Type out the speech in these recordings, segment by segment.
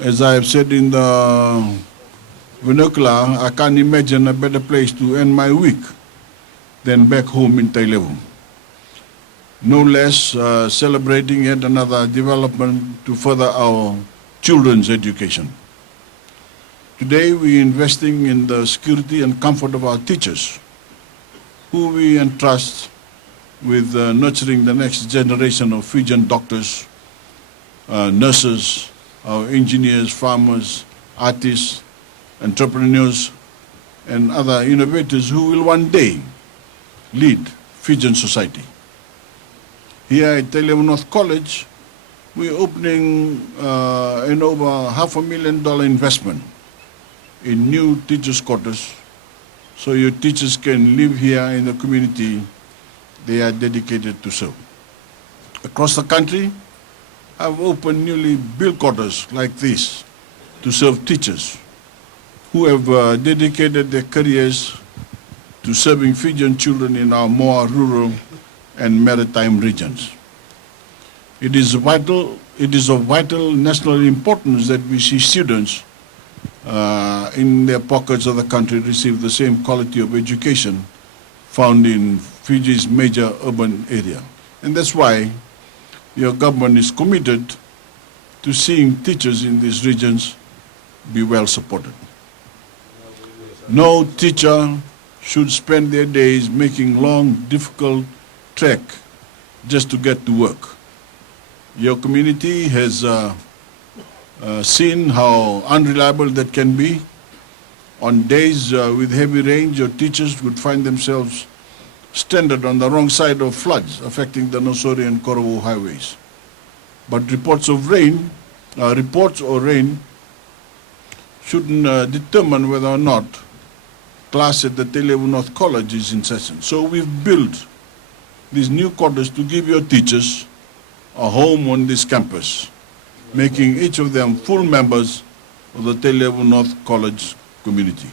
As I have said in the vernacular, I can't imagine a better place to end my week than back home in Tailevu. No less celebrating yet another development to further our children's education. Today we are investing in the security and comfort of our teachers, who we entrust with nurturing the next generation of Fijian doctors, nurses, our engineers, farmers, artists, entrepreneurs, and other innovators who will one day lead Fijian society. Here at Tailevu North College, we're opening an over $500,000 investment in new teachers' quarters, so your teachers can live here in the community they are dedicated to serve. Across the country, I've opened newly built quarters like this to serve teachers who have dedicated their careers to serving Fijian children in our more rural and maritime regions. It is of vital national importance that we see students in their pockets of the country receive the same quality of education found in Fiji's major urban area. And that's why your government is committed to seeing teachers in these regions be well supported. No teacher should spend their days making long, difficult trek just to get to work. Your community has seen how unreliable that can be. On days with heavy rain, your teachers would find themselves stranded on the wrong side of floods affecting the Nosori and Korovou highways. But reports or rain shouldn't determine whether or not class at the Tailevu North College is in session. So we've built these new quarters to give your teachers a home on this campus, making each of them full members of the Tailevu North College community.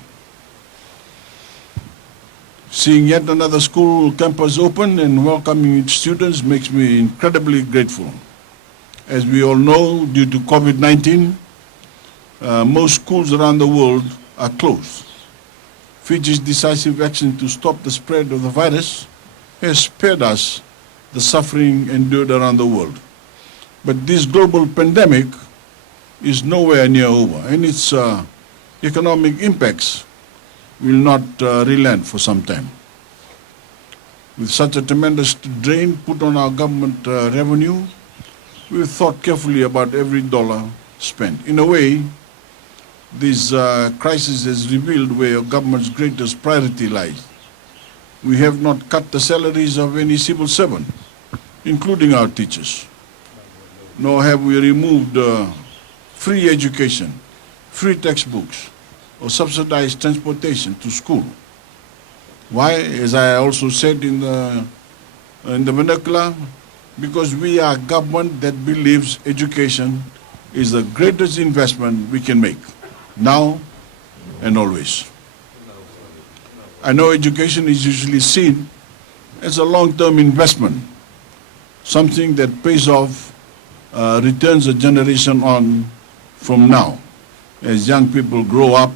Seeing yet another school campus open and welcoming its students makes me incredibly grateful. As we all know, due to COVID-19, most schools around the world are closed. Fiji's decisive action to stop the spread of the virus has spared us the suffering endured around the world. But this global pandemic is nowhere near over, and its economic impacts will not relent for some time. With such a tremendous drain put on our government revenue, we've thought carefully about every dollar spent. In a way, this crisis has revealed where your government's greatest priority lies. We have not cut the salaries of any civil servant, including our teachers, nor have we removed free education, free textbooks, or subsidized transportation to school. Why? As I also said in the vernacular, because we are a government that believes education is the greatest investment we can make, now and always. I know education is usually seen as a long-term investment, something that pays off, returns a generation on from now, as young people grow up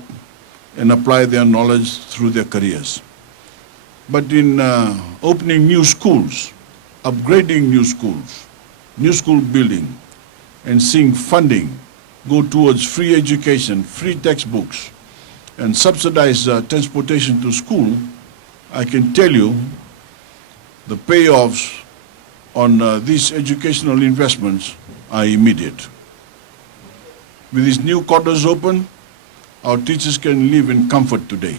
and apply their knowledge through their careers. But in opening new schools, upgrading new schools, new school building, and seeing funding go towards free education, free textbooks, and subsidized transportation to school, I can tell you the payoffs on these educational investments are immediate. With these new quarters open, our teachers can live in comfort today.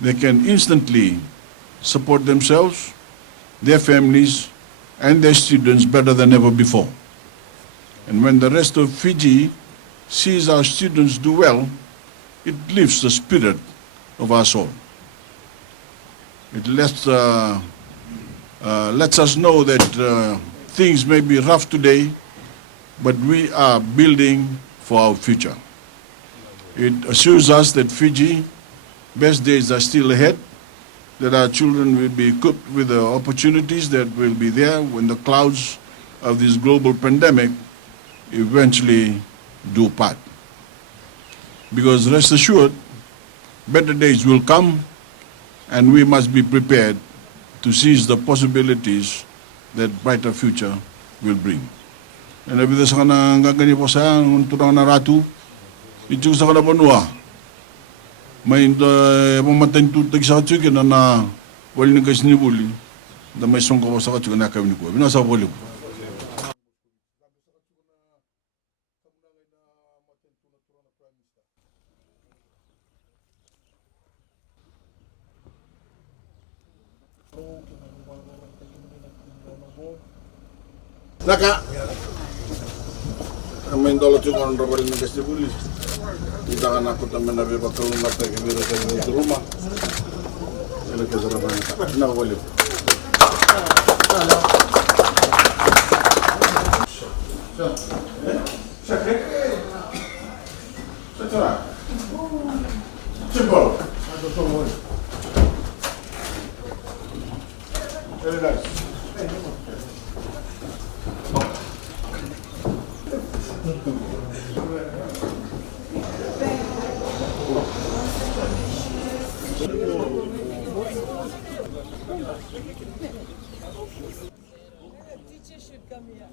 They can instantly support themselves, their families, and their students better than ever before. And when the rest of Fiji sees our students do well, it lifts the spirit of us all. It lets us know that things may be rough today, but we are building for our future. It assures us that Fiji, best days are still ahead, that our children will be equipped with the opportunities that will be there when the clouds of this global pandemic eventually do part. Because rest assured, better days will come, and we must be prepared to seize the possibilities that brighter future will bring. And every day na gagani po sa turang na ratu, itu sa kana banua. May pamatain tutag sa katsukin na wali na guys ni buli, da may song ko sa katsukin na kami ni ko. Binasa ko ulit. Naka. Main dolo tu kan robal ni guys ni buli. Kita kan aku teman nabi bakal mata kebira di rumah. Ini kesana banyak. Nak boleh. Simple. Very nice. Teacher should come here.